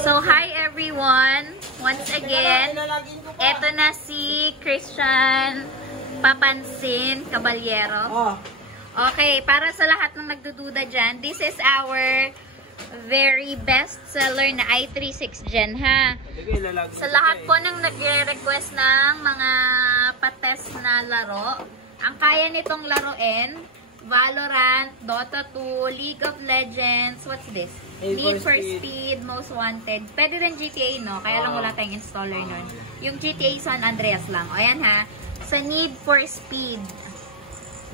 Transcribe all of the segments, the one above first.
So, hi everyone! Once again, eto na si Christian Papansin Caballero. Okay, para sa lahat ng nagdududa dyan, this is our very best seller na i3 6 Gen, ha? Sa lahat po ng nagre-request ng mga pates na laro, ang kaya nitong laruin, Valorant, Dota 2, League of Legends, what's this? Need for Speed, Most Wanted. Pwede rin GTA, no? Kaya lang wala tayong installer nun. Yung GTA San Andreas lang. O, ayan ha. Sa Need for Speed.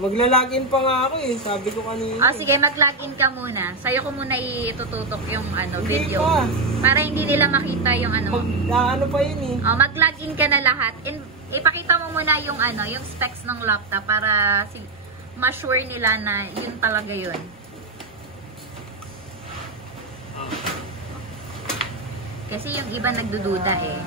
Magla-login pa nga ako eh. Sabi ko kanina. O, sige, mag-login ka muna. Sa'yo ko muna itututok yung video. Para hindi nila makita yung ano pa yun eh. O, mag-login ka na lahat. Ipakita mo muna yung yung specs ng laptop para ma-sure nila na yun talaga yun. Kasi yung iba nagdududa eh.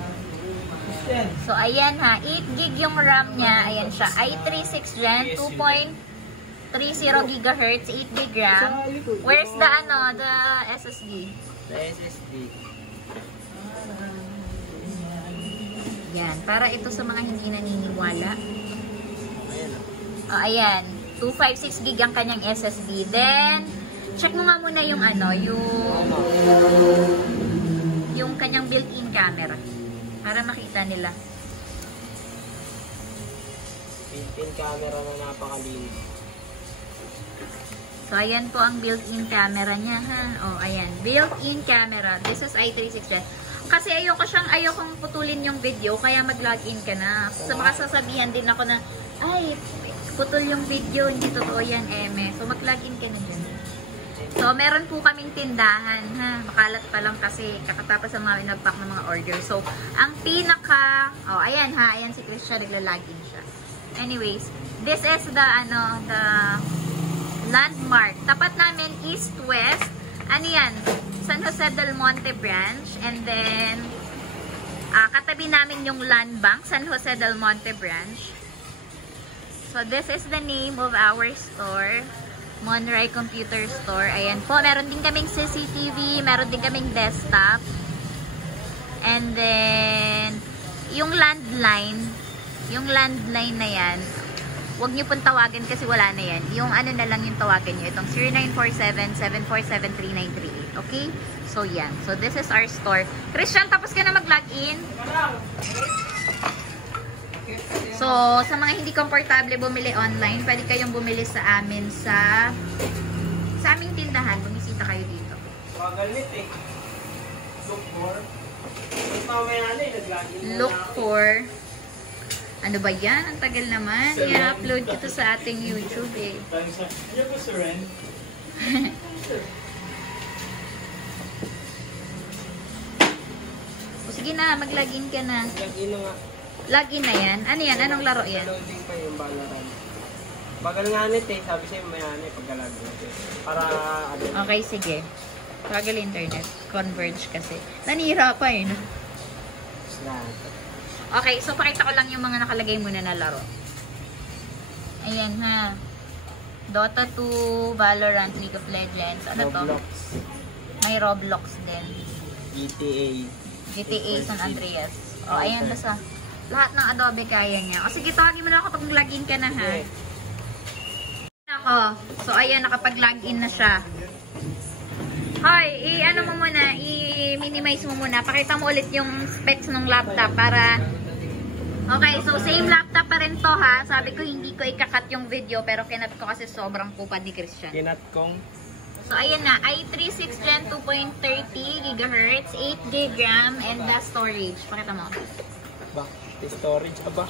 So, ayan ha. 8 gig yung RAM niya. Ayan siya. i3 6 Gen, 2.30 GHz, 8 gig RAM. Where's the the SSD? The SSD. Yan. Para ito sa mga hindi naniniwala. Oh, ayan. 256 gig ang kanyang SSD. Then, check mo nga muna yung yung kanyang built-in camera para makita nila. Built-in camera na napakalinis. So, ayan po ang built-in camera niya, ha? Oh, ayan. Built-in camera. This is i3 6 Gen. Kasi ayokong putulin yung video, kaya mag-login ka na. Sa mga sasabihan din ako na, ay, putol yung video, hindi totoo yan, eme. So, mag-login ka na dyan. So, meron po kaming tindahan, ha? Makalat pa lang kasi kakatapos ang mga nag-pack ng mga order. So, ang ayan ha, ayan si Christian, nagla-login siya. Anyways, this is the landmark. Tapat namin, east-west. Ano yan? San Jose del Monte branch. And then, katabi namin yung Land Bank, San Jose del Monte branch. So, this is the name of our store. Monray Computer Store. Ayan po. Meron din kaming CCTV. Meron din kaming desktop. And then, yung landline na yan, huwag nyo pong tawagan kasi wala na yan. Yung na lang yung tawagan nyo. Itong 0947-747-3938. Okay? So, yan. So, this is our store. Christian, tapos ka na mag-login? So, sa mga hindi komportable bumili online, pwede kayong bumili sa amin sa aming tindahan. Bumisita kayo dito. Look for. Ano ba yan? Ang tagal naman. I-upload ito sa ating YouTube eh. O sige na, mag-login ka na. Login na nga. Login na yan? Ano yan? Anong laro yan? Loading pa yung Valorant. Bagal nga pagka-login natin. Para Okay, sige. Bagal internet. Converge kasi. Nanira pa eh, no? Okay, so pakita ko lang yung mga nakalagay muna na laro. Ayan ha. Dota 2, Valorant, League of Legends. Ano Roblox. To? May Roblox din. GTA San Andreas. O, ayan basta. Lahat ng Adobe kaya niya. O sige, tawagin mo na ako pag login ka na ha. Okay. Ako. So ayan, nakapag-login na siya. Hoy, mo muna, i-minimize mo muna. Pakita mo ulit yung specs ng laptop para... Okay, so same laptop pa rin to ha. Sabi ko hindi ko ikakat yung video pero kinat ko kasi sobrang kupad ni Christian. Kinat kong. So ayan na, i3 6 Gen 2.30 GHz, 8 GB RAM and the storage. Pakita mo. Ba, storage ba?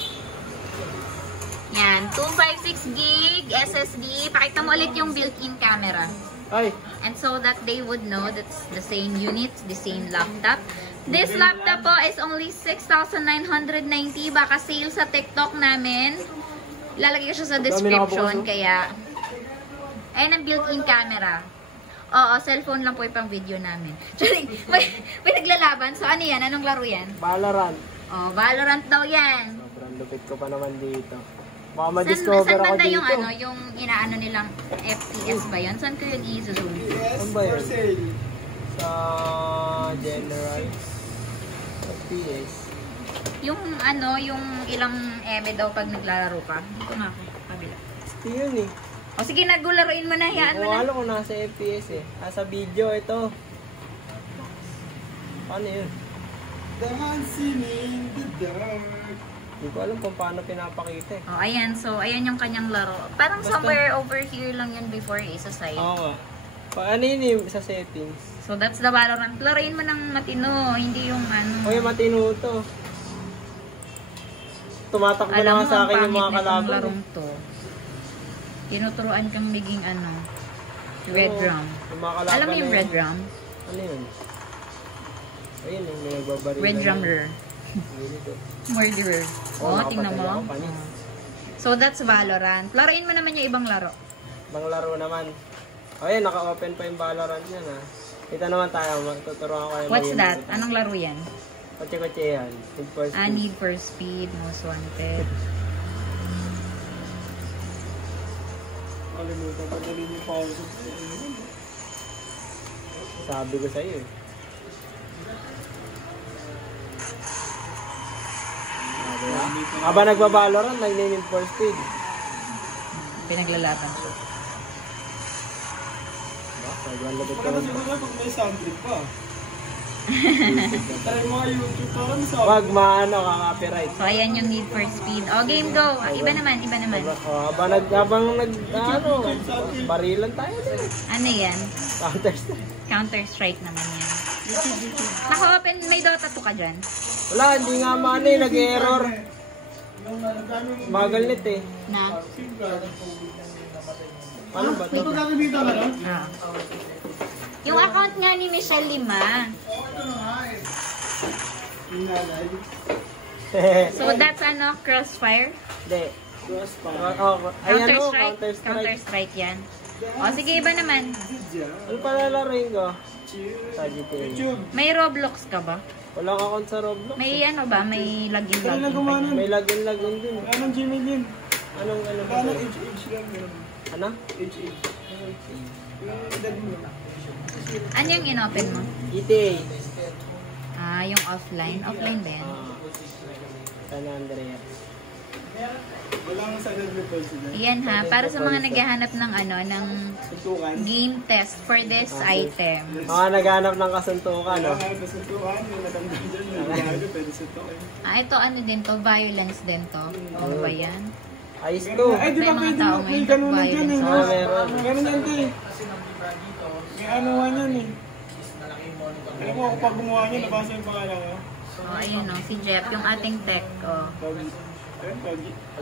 Yan, 256 gig SSD. Pakita mo ulit yung built-in camera. Ay. And so that they would know that's the same unit, the same laptop. This laptop po is only 6,990. Baka sale sa TikTok namin. Ilalagay ko siya sa description. Kaya, ayun ang built-in camera. Oo, cellphone lang po yung pang video namin. May naglalaban. So ano yan? Anong laro yan? Valorant. Oh, Valorant daw yan. Sobrang lupit ko pa naman dito. Baka ma-discover ako dito. Yung inaano nilang FPS ba yun? Saan ko yung i-zoom? Saan ba yun? Sa general. FPS. Yung ano, yung ilang eme daw pag naglalaro ka. Dito nga ako, kabila. Ito yun eh. O sige, nagularuin mo na, hayaan mo na. Alam ko nasa FPS eh. Sa video ito. Paano yun? Dancing in the dark. Hindi ko alam kung paano pinapakita eh. Oh, ayan. So, ayan yung kanyang laro. Parang basta, somewhere over here lang yun before eh, sa side. Oo nga. Paano yun eh, sa settings? So, that's the Valorant. Laruin mo ng matino, hindi yung ano. O yung matino to. Tumatakbo na sa akin yung mga kalaban. Alam mo, ang pangit larong to. Tinuturuan kang maging ano, red drum. Alam mo yung red drum? Ano yun? Ayun yung may nagbabaril. Red drummer. Murderer. Oh, tingnan mo. So, that's Valorant. Laruin mo naman yung ibang laro. Ibang laro naman. O yan, naka-open pa yung Valorant yan ha. Kita naman tayo, tuturuan ko kayo. What's that? Anong laro yan? Kotse-kotse yan. Need for Speed. Need for Speed, Most Wanted. Kalimutan pa na rin yung power. Sabi ko sa'yo eh. Aba nagbabalorant, nag-Need for Speed. Pinaglalaban siya. Maglalabot ka lang. Pag may soundtrack pa. Try mga YouTube pa rin sa... Wag maano ka copyright. So ayan yung Need for Speed. O game go! Iba naman, iba naman. Habang barilan tayo din. Ano yan? Counter-Strike. Counter-Strike naman yan. Naka-open, may Dota 2 ka dyan? Wala, hindi nga maano eh, nag-error. Magal net eh. Na? Ano ba ito? Ah. Yung account nga ni Michelle Lima. So that's ano, Crossfire? Hindi. Counter-Strike? Counter-Strike yan. O sige, iba naman. Ano pala laruin ko? Sa GTA. May Roblox ka ba? Walang account sa Roblox. May ano ba? May login-login pa. May login-login din. Anong Gmail yun? Anong ano ba? Anong HH lang yun? Ano? HH. Ano yung in-open mo? GTA. Ah, yung offline. Offline ba yan? San Andreas. Walang San Andreas. Yan ha, para sa mga naghahanap ng ano, ng game test for this item. Mga naghahanap ng kasuntukan, no? Ito ano din to, violence din to. Ano ba yan? Ayos to. Ay, di ba mga tao ngayon nag-violence? Oo, meron. Ganun yan, te. May ano nga yan eh. Alam mo, pag gumawa niya, nabasa yung pangalan ko. Oh, ayun o, si Jeff, yung ating tech. Oh.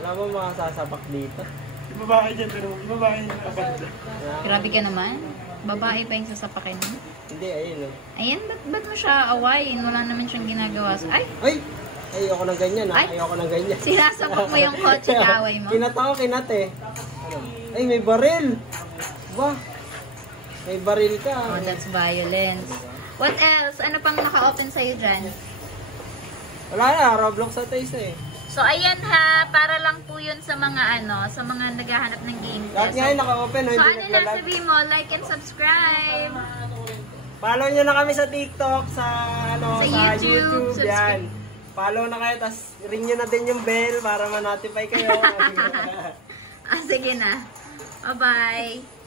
Alam mo makasasapak dito. Yung babae dyan, pero yung babae kapag dyan. Grabe ka naman. Babae pa yung sasapakin mo. Hindi, ayun eh. Ayan, ba't mo siya awayin? Wala naman siyang ginagawa sa... Ay! Ay! Ayoko ng ganyan ha. Ay! Ayoko ng ganyan. Sinasapak mo yung kotse kaaway mo. Kinata ko, kinate. Ano? Ay, may baril! Ba? May baril ka. Oh, that's violence. What else? Ano pang naka-open sa'yo dyan? Wala na, Roblox sa taste eh. So, ayan ha, para lang po yun sa mga ano, sa mga naghahanap ng game Lahat test. nga yun naka-open. So, ano na sabihin mo? Like and subscribe. Follow nyo na kami sa TikTok, sa ano, Sa YouTube. Yan. Follow na kayo, tapos ring nyo na din yung bell para ma-notify kayo. Sige na. Bye-bye.